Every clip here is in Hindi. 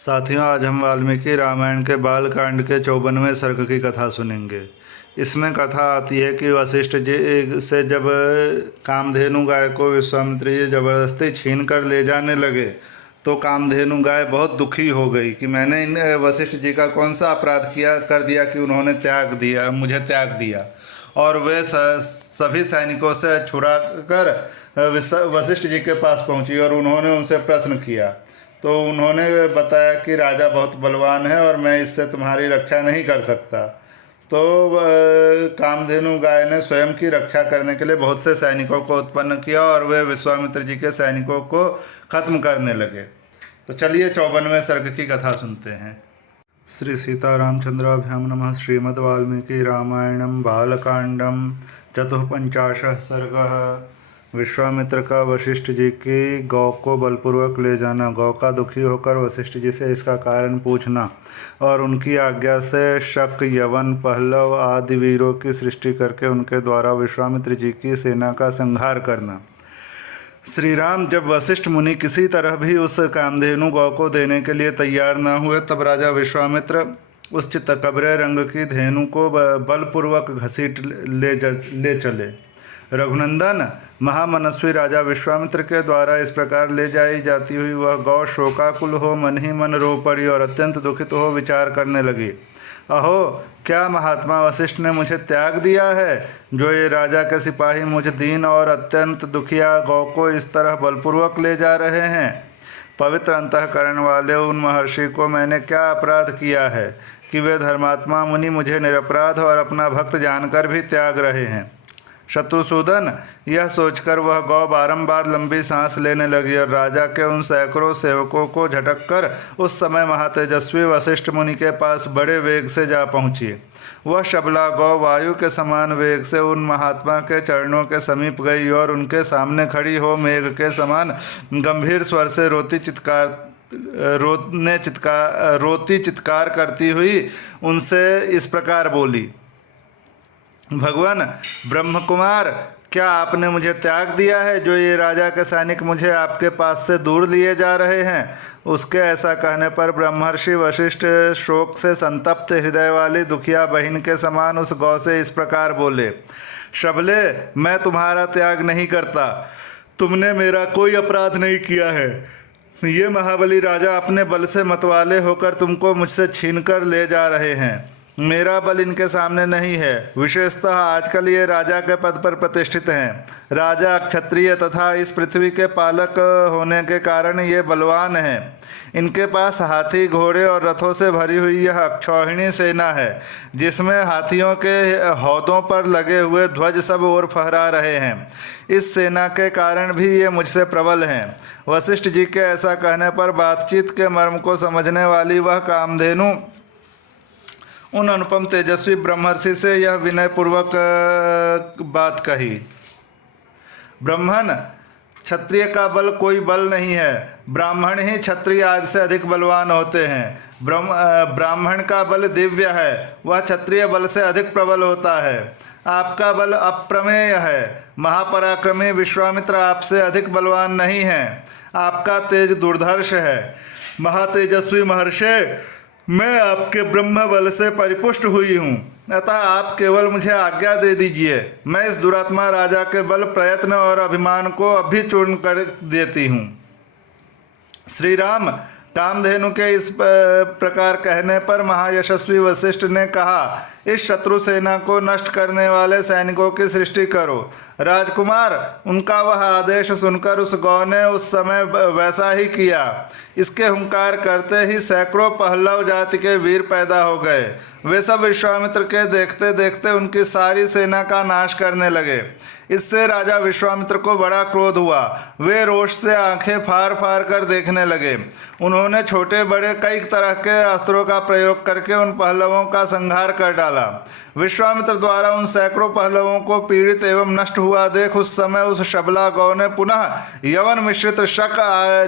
साथियों, आज हम वाल्मीकि रामायण के बालकांड के 54वें सर्ग की कथा सुनेंगे। इसमें कथा आती है कि वशिष्ठ जी से जब कामधेनु गाय को विश्वामित्र जी जबरदस्ती छीन कर ले जाने लगे तो कामधेनु गाय बहुत दुखी हो गई कि मैंने इन वशिष्ठ जी का कौन सा अपराध कर दिया कि उन्होंने मुझे त्याग दिया। और वे सभी सैनिकों से छुड़ा कर वशिष्ठ जी के पास पहुंची और उन्होंने उनसे प्रश्न किया। तो उन्होंने बताया कि राजा बहुत बलवान है और मैं इससे तुम्हारी रक्षा नहीं कर सकता। तो कामधेनु गाय ने स्वयं की रक्षा करने के लिए बहुत से सैनिकों को उत्पन्न किया और वे विश्वामित्र जी के सैनिकों को खत्म करने लगे। तो चलिए 54वें सर्ग की कथा सुनते हैं। श्री सीतारामचंद्राभ्याम नमः। श्रीमद् वाल्मीकि रामायणम बालकांडम चतुःपंचाशः सर्गः। विश्वामित्र का वशिष्ठ जी की गौ को बलपूर्वक ले जाना, गौ का दुखी होकर वशिष्ठ जी से इसका कारण पूछना और उनकी आज्ञा से शक, यवन, पहलव आदि वीरों की सृष्टि करके उनके द्वारा विश्वामित्र जी की सेना का संहार करना। श्री राम जब वशिष्ठ मुनि किसी तरह भी उस कामधेनु गौ को देने के लिए तैयार न हुए तब राजा विश्वामित्र उस चित्तकबरे रंग की धेनु को बलपूर्वक घसीट ले चले। रघुनंदन महामनस्वी राजा विश्वामित्र के द्वारा इस प्रकार ले जाई जाती हुई वह गौ शोकाकुल हो मन ही मन रो पड़ी और अत्यंत दुखित हो विचार करने लगी। अहो, क्या महात्मा वशिष्ठ ने मुझे त्याग दिया है, जो ये राजा के सिपाही मुझ दीन और अत्यंत दुखिया गौ को इस तरह बलपूर्वक ले जा रहे हैं। पवित्र अंतःकरण वाले उन महर्षि को मैंने क्या अपराध किया है कि वे धर्मात्मा मुनि मुझे निरपराध और अपना भक्त जानकर भी त्याग रहे हैं। शत्रुसूदन यह सोचकर वह गौ बारंबार लंबी सांस लेने लगी और राजा के उन सैकड़ों सेवकों को झटक कर उस समय महातेजस्वी वशिष्ठ मुनि के पास बड़े वेग से जा पहुंची। वह शबला गौ वायु के समान वेग से उन महात्मा के चरणों के समीप गई और उनके सामने खड़ी हो मेघ के समान गंभीर स्वर से रोती चित्कार करती हुई उनसे इस प्रकार बोली। भगवान ब्रह्मकुमार, क्या आपने मुझे त्याग दिया है, जो ये राजा के सैनिक मुझे आपके पास से दूर लिए जा रहे हैं। उसके ऐसा कहने पर ब्रह्मर्षि वशिष्ठ शोक से संतप्त हृदय वाली दुखिया बहन के समान उस गौ से इस प्रकार बोले। शबले, मैं तुम्हारा त्याग नहीं करता, तुमने मेरा कोई अपराध नहीं किया है। ये महाबली राजा अपने बल से मतवाले होकर तुमको मुझसे छीनकर ले जा रहे हैं। मेरा बल इनके सामने नहीं है। विशेषतः आजकल ये राजा के पद पर प्रतिष्ठित हैं। राजा क्षत्रिय तथा इस पृथ्वी के पालक होने के कारण ये बलवान हैं। इनके पास हाथी, घोड़े और रथों से भरी हुई यह अक्षौहिणी सेना है, जिसमें हाथियों के हौदों पर लगे हुए ध्वज सब ओर फहरा रहे हैं। इस सेना के कारण भी ये मुझसे प्रबल हैं। वशिष्ठ जी के ऐसा कहने पर बातचीत के मर्म को समझने वाली वह कामधेनु उन अनुपम तेजस्वी ब्रह्मर्षि से यह विनयपूर्वक बात कही। ब्राह्मण, क्षत्रिय का बल कोई बल नहीं है। ब्राह्मण ही क्षत्रिय आदि से अधिक बलवान होते हैं। ब्राह्मण का बल दिव्य है, वह क्षत्रिय बल से अधिक प्रबल होता है। आपका बल अप्रमेय है। महापराक्रमी विश्वामित्र आपसे अधिक बलवान नहीं है। आपका तेज दुर्धर्ष है। महातेजस्वी महर्षि, मैं आपके ब्रह्म बल से परिपुष्ट हुई हूँ, अतः आप केवल मुझे आज्ञा दे दीजिए। मैं इस दुरात्मा राजा के बल, प्रयत्न और अभिमान को अभी चूर्ण कर देती हूँ। श्री राम कामधेनु के इस प्रकार कहने पर महायशस्वी वशिष्ठ ने कहा, इस शत्रु सेना को नष्ट करने वाले सैनिकों की सृष्टि करो। राजकुमार, उनका वह आदेश सुनकर उस गौ ने उस समय वैसा ही किया। इसके हुंकार करते ही सैकड़ों पहलव जाति के वीर पैदा हो गए। वे सब विश्वामित्र के देखते देखते उनकी सारी सेना का नाश करने लगे। इससे राजा विश्वामित्र को बड़ा क्रोध हुआ। वे रोष से आंखें फाड़ फाड़ कर देखने लगे। उन्होंने छोटे बड़े कई तरह के अस्त्रों का प्रयोग करके उन पहलवों का संहार कर डाला। विश्वामित्र द्वारा उन सैकड़ों पहलवों को पीड़ित एवं नष्ट हुआ देख उस समय उस शबला गौ ने पुनः यवन मिश्रित शक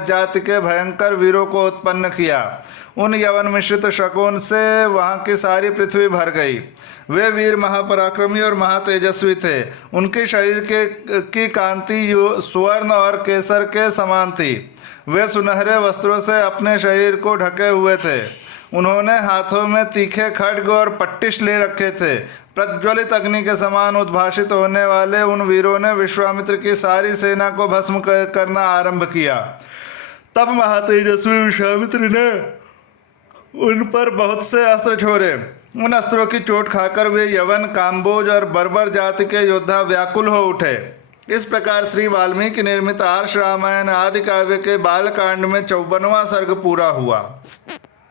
जाति के भयंकर वीरों को उत्पन्न किया। उन यवन मिश्रित शकों से वहाँ की सारी पृथ्वी भर गई। वे वीर महापराक्रमी और महातेजस्वी थे। उनके शरीर की कांति स्वर्ण और केसर के समान थी। वे सुनहरे वस्त्रों से अपने शरीर को ढके हुए थे। उन्होंने हाथों में तीखे खड्ग और पट्टिश ले रखे थे। प्रज्वलित अग्नि के समान उद्भाषित होने वाले उन वीरों ने विश्वामित्र की सारी सेना को भस्म करना आरंभ किया। तब महातेजस्वी विश्वामित्र ने उन पर बहुत से अस्त्र छोड़े। उन अस्त्रों की चोट खाकर वे यवन, काम्बोज और बर्बर जाति के योद्धा व्याकुल हो उठे। इस प्रकार श्री वाल्मीकि निर्मित आर्ष रामायण आदि काव्य के बालकांड में 54वां सर्ग पूरा हुआ।